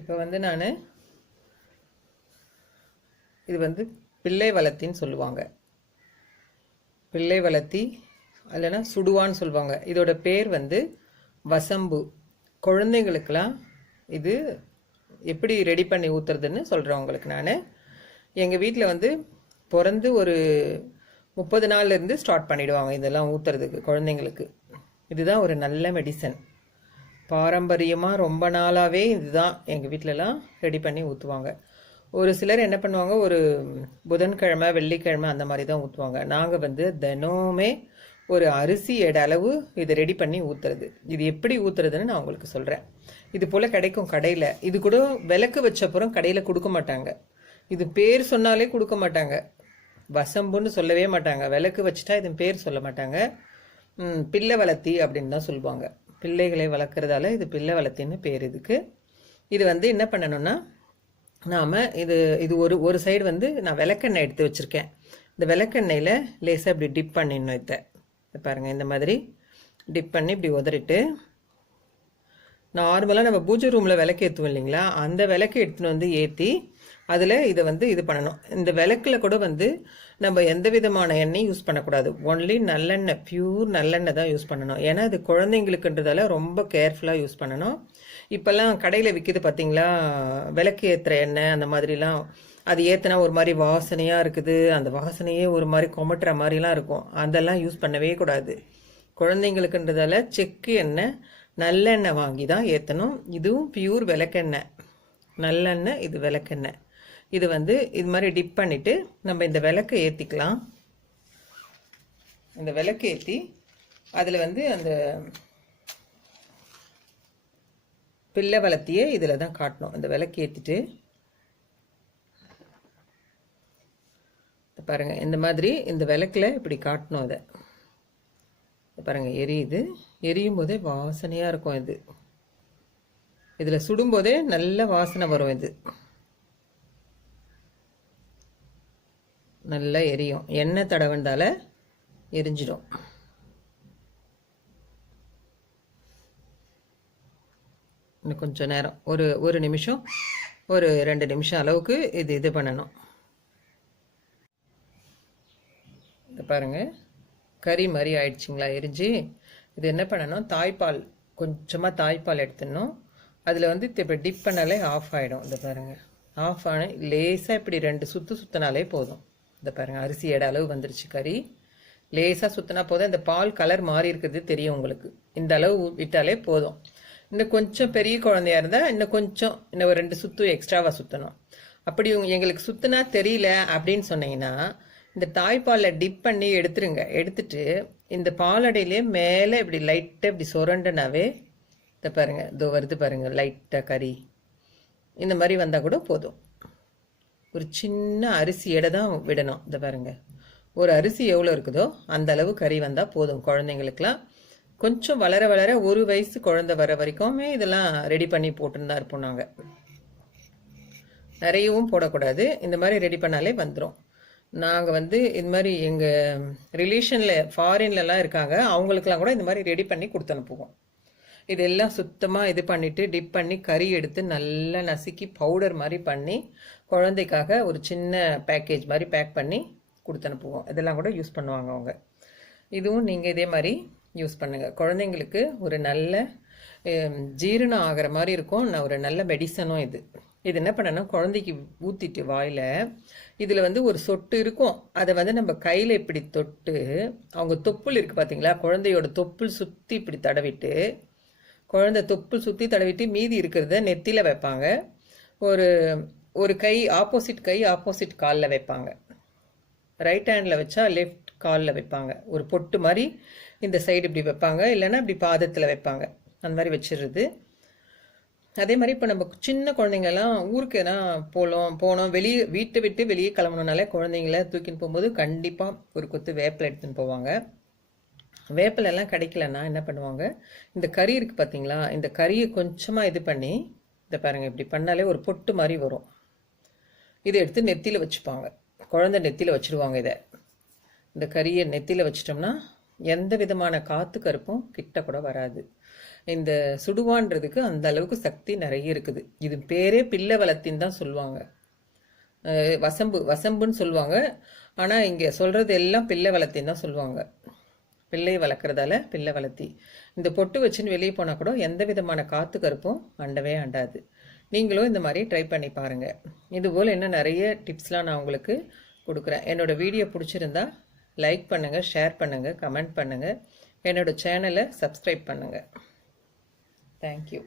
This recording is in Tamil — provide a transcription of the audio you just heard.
இப்போ வந்து நான் இது வந்து பிள்ளை வளத்தின்னு சொல்லுவாங்க. பிள்ளை வளத்தி இல்லைன்னா சுடுவான்னு சொல்லுவாங்க. இதோட பேர் வந்து வசம்பு. குழந்தைங்களுக்கெல்லாம் இது எப்படி ரெடி பண்ணி ஊற்றுறதுன்னு சொல்கிறேன் உங்களுக்கு நான். எங்கள் வீட்டில் வந்து பிறந்து ஒரு முப்பது நாள்லேருந்து ஸ்டார்ட் பண்ணிவிடுவாங்க இதெல்லாம் ஊற்றுறதுக்கு குழந்தைங்களுக்கு. இதுதான் ஒரு நல்ல மெடிசன் பாரம்பரியமாக ரொம்ப நாளாகவே இதுதான் எங்கள் வீட்டிலலாம் ரெடி பண்ணி ஊற்றுவாங்க ஒரு சிலர் என்ன பண்ணுவாங்க ஒரு புதன்கிழமை வெள்ளிக்கிழமை அந்த மாதிரி தான் ஊற்றுவாங்க நாங்கள் வந்து தினமுமே ஒரு அரிசி எட அளவு இதை ரெடி பண்ணி ஊற்றுறது இது எப்படி ஊற்றுறதுன்னு நான் உங்களுக்கு சொல்கிறேன் இது போல் கிடைக்கும் கடையில். இது கூட விளக்கு வச்சப்புறம் கடையில் கொடுக்க மாட்டாங்க. இது பேர் சொன்னாலே கொடுக்க மாட்டாங்க. வசம்புன்னு சொல்லவே மாட்டாங்க. விளக்கு வச்சுட்டா இதன் பேர் சொல்ல மாட்டாங்க. பிள்ளை வளர்த்தி அப்படின்னு தான் சொல்லுவாங்க. பிள்ளைகளை வளர்க்குறதால இது பிள்ளை வளர்த்தின்னு பேர் இதுக்கு. இது வந்து என்ன பண்ணணும்னா நாம் இது இது ஒரு ஒரு சைடு வந்து நான் விளக்கெண்ணெய் எடுத்து வச்சுருக்கேன். இந்த விளக்கெண்ணெயில் லேசாக இப்படி டிப் பண்ணிடணும் இதை. பாருங்கள் இந்த மாதிரி டிப் பண்ணி இப்படி உதறிட்டு நார்மலாக நம்ம பூஜை ரூமில் விளக்கு ஏற்றுவோம் இல்லைங்களா? அந்த விளக்கு எடுத்துன்னு வந்து ஏற்றி அதில் இதை வந்து இது பண்ணணும். இந்த விளக்கில் கூட வந்து நம்ம எந்த விதமான எண்ணெயும் யூஸ் பண்ணக்கூடாது. ஒன்லி நல்லெண்ணெய் பியூர் நல்லெண்ணெய் தான் யூஸ் பண்ணணும். ஏன்னா அது குழந்தைங்களுக்குன்றதால ரொம்ப கேர்ஃபுல்லாக யூஸ் பண்ணணும். இப்போல்லாம் கடையில் விற்கிது பார்த்தீங்களா விளக்கு ஏற்றுற எண்ணெய் அந்த மாதிரிலாம். அது ஏற்றினா ஒரு மாதிரி வாசனையாக இருக்குது. அந்த வாசனையே ஒரு மாதிரி கொமட்டுற மாதிரிலாம் இருக்கும். அதெல்லாம் யூஸ் பண்ணவே கூடாது. குழந்தைங்களுக்குன்றதால செக்கு எண்ணெய் நல்லெண்ணெய் வாங்கி தான் ஏற்றணும் இதுவும் பியூர் விளக்கெண்ணெய். நல்லெண்ணெய் இது விளக்கெண்ணெய். இது வந்து இது மாதிரி டிப் பண்ணிவிட்டு நம்ம இந்த விளக்கு ஏற்றிக்கலாம் இந்த விளக்கு ஏற்றி அதில் வந்து அந்த பிள்ளை வளர்த்தியே இதில் தான் காட்டணும். இந்த விளக்கு ஏற்றிட்டு பாருங்க. இந்த மாதிரி இந்த விளக்கில் இப்படி காட்டணும் அதை. பாருங்கள் பாருங்க. எரியுது. எரியும் போதே வாசனையாக இருக்கும் இது. இதில் சுடும்போதே நல்ல வாசனை வரும் இது. நல்லா எரியும். எண்ணெய் தடவந்தால எரிஞ்சிடும். இன்னும் கொஞ்சம் நேரம். ஒரு ஒரு நிமிஷம். ஒரு ரெண்டு நிமிஷம் அளவுக்கு இது இது பண்ணணும். இதை பாருங்கள் கறி மாதிரி ஆயிடுச்சிங்களா? எரிஞ்சு. இது என்ன பண்ணணும்? தாய்ப்பால் கொஞ்சமாக தாய்ப்பால் எடுத்துடணும். அதில் வந்து இப்போ டிப் பண்ணாலே ஆஃப் ஆகிடும் இது பாருங்கள் ஆஃப் ஆன லேசாக இப்படி ரெண்டு சுற்று சுற்றினாலே போதும். இந்த பாருங்க அரிசி எடை அளவு வந்துருச்சு கறி. லேசாக சுற்றினா போதும். இந்த பால் கலர் மாறி இருக்கிறது தெரியும் உங்களுக்கு. இந்த அளவு விட்டாலே போதும். இன்னும் கொஞ்சம் பெரிய குழந்தையா இருந்தால் இன்னும் கொஞ்சம் இன்னும் ஒரு ரெண்டு சுத்து எக்ஸ்ட்ராவாக சுற்றணும் அப்படி உங்க- எங்களுக்கு சுத்தினா தெரியல அப்படின்னு சொன்னீங்கன்னா இந்த தாய்ப்பாலில் டிப் பண்ணி எடுத்துருங்க. எடுத்துட்டு இந்த பாலடையிலே மேலே இப்படி லைட்டாக இப்படி சுரண்டுனாவே இதை பாருங்க இதோ வருது பாருங்கள் லைட்டாக கறி. இந்த மாதிரி வந்தால் கூட போதும். ஒரு சின்ன அரிசி எடை தான் விடணும். இதை பாருங்க. ஒரு அரிசி எவ்வளோ இருக்குதோ அந்த அளவு கறி வந்தால் போதும் குழந்தைங்களுக்குலாம் கொஞ்சம் வளர வளர ஒரு வயசு குழந்தை வர வரைக்குமே இதெல்லாம் ரெடி பண்ணி போட்டுன்னு தான் இருப்போம் நாங்கள் நிறையவும் போடக்கூடாது. இந்த மாதிரி ரெடி பண்ணாலே வந்துடும் நாங்கள் வந்து இது மாதிரி எங்கள் ரிலேஷனில் ஃபாரின்லலாம் இருக்காங்க. அவங்களுக்கெல்லாம் கூட இந்த மாதிரி ரெடி பண்ணி கொடுத்து அனுப்புவோம். இதெல்லாம் சுத்தமாக இது பண்ணிவிட்டு டிப் பண்ணி கறி எடுத்து நல்லா நசுக்கி பவுடர் மாதிரி பண்ணி குழந்தைக்காக ஒரு சின்ன பேக்கேஜ் மாதிரி பேக் பண்ணி கொடுத்து அனுப்புவோம். இதெல்லாம் கூட யூஸ் பண்ணுவாங்க அவங்க. இதுவும் நீங்கள் இதே மாதிரி யூஸ் பண்ணுங்கள் குழந்தைங்களுக்கு ஒரு நல்ல ஜீரணம் ஆகிற மாதிரி இருக்கும். நான் ஒரு நல்ல மெடிசனும் இது. இது என்ன பண்ணணும்? குழந்தைக்கு ஊற்றிட்டு வாயில் இதில் வந்து ஒரு சொட்டு இருக்கும். அதை வந்து நம்ம கையில் இப்படி தொட்டு அவங்க தொப்புள் இருக்குது பார்த்தீங்களா குழந்தையோட தொப்புள் சுற்றி இப்படி தடவிட்டு குழந்தை தொப்புள் சுற்றி தடவிட்டு மீதி இருக்கிறத நெத்தியில் வைப்பாங்க. ஒரு ஒரு கை ஆப்போசிட் கை ஆப்போசிட் காலில் வைப்பாங்க. ரைட் ஹேண்டில் வச்சா லெஃப்ட் காலில் வைப்பாங்க. ஒரு பொட்டு மாதிரி இந்த சைடு இப்படி வைப்பாங்க. இல்லைன்னா இப்படி பாதத்தில் வைப்பாங்க. அந்த மாதிரி வச்சிடுறது. அதே மாதிரி இப்போ நம்ம சின்ன குழந்தைங்கலாம் ஊருக்கு எதனா போகலாம் போனோம் வெளியே வீட்டை விட்டு வெளியே கிளம்பணுனாலே குழந்தைங்கள தூக்கின்னு போகும்போது கண்டிப்பாக ஒரு கொத்து வேப்பில் எடுத்துன்னு போவாங்க. வேப்பிலெல்லாம் கிடைக்கலன்னா என்ன பண்ணுவாங்க? இந்த கறி இருக்குது பார்த்தீங்களா இந்த கறியை கொஞ்சமாக இது பண்ணி இதை பாருங்கள் இப்படி பண்ணாலே ஒரு பொட்டு மாதிரி வரும். இதை எடுத்து நெத்தியில் வச்சுப்பாங்க. குழந்தை நெத்தியில் வச்சுருவாங்க இதை. இந்த கறியை நெத்தியில் வச்சிட்டோம்னா எந்த விதமான காற்று கருப்பும் கிட்ட கூட வராது. இந்த சுடுவான்றதுக்கு அந்த அளவுக்கு சக்தி நிறைய இருக்குது. இது பேரே பிள்ளை வளத்தின்னு தான் சொல்லுவாங்க. வசம்பு வசம்புன்னு சொல்லுவாங்க. ஆனால் இங்கே சொல்கிறது எல்லாம் பிள்ளை வளத்தின்னு தான் சொல்லுவாங்க. பிள்ளை வளர்க்குறதால பிள்ளை வளர்த்தி. இந்த பொட்டு வச்சுன்னு வெளியே போனால் கூட எந்த விதமான காற்று கருப்பும் அண்டவே அண்டாது. நீங்களும் இந்த மாதிரி ட்ரை பண்ணி பாருங்கள் இதுபோல் இன்னும் நிறைய டிப்ஸ்லாம் நான் உங்களுக்கு கொடுக்குறேன். என்னோடய வீடியோ பிடிச்சிருந்தா லைக் பண்ணுங்கள் ஷேர் பண்ணுங்கள் கமெண்ட் பண்ணுங்கள் என்னோடய சேனலை சப்ஸ்கிரைப் பண்ணுங்கள் தேங்க்யூ